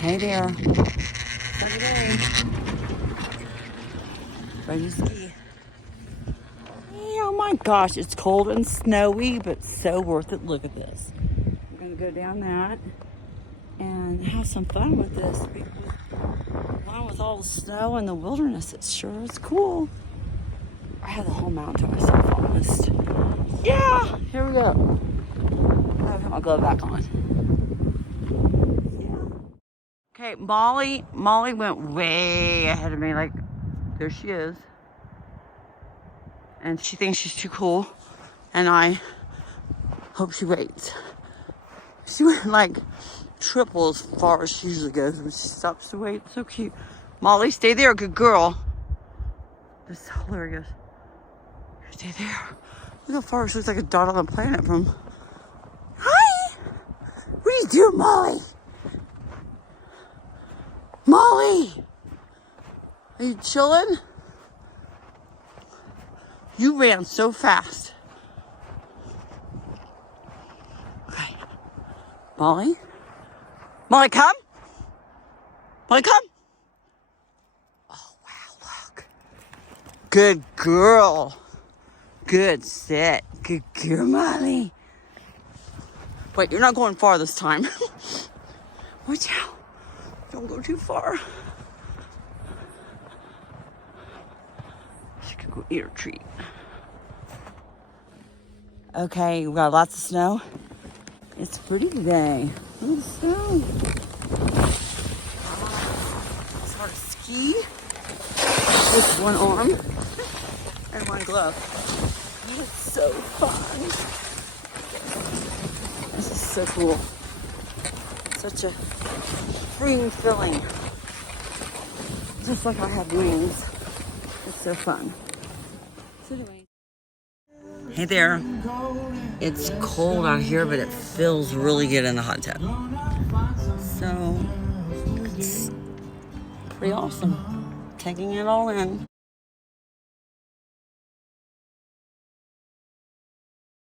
Hey there. Sunny day. Ready to ski. Oh my gosh, it's cold and snowy, but so worth it. Look at this. We're going to go down that and have some fun with this. Along with all the snow and the wilderness, it sure is cool. I had the whole mountain to myself almost. Yeah, here we go. I'll put my glove back on. Okay, Molly went way ahead of me. Like, there she is. And she thinks she's too cool. And I hope she waits. She went like triple as far as she usually goes when she stops to wait. So cute. Molly, stay there, good girl. This is hilarious. Stay there. Look how far she looks like a dot on the planet from. Hi! What are you doing, Molly? Molly! Are you chilling? You ran so fast. Okay. Molly? Molly, come! Molly, come! Oh, wow, look. Good girl. Good sit. Good girl, Molly. Wait, you're not going far this time. Watch out. Don't go too far. She could go eat her treat. Okay, we got lots of snow. It's pretty today. Look at the snow. It's hard to ski with one arm and one glove. It's so fun. This is so cool. Such a freeing feeling. Just like I have wings. It's so fun. So anyway. Hey there. It's cold out here, but it feels really good in the hot tub. So it's pretty awesome. Taking it all in.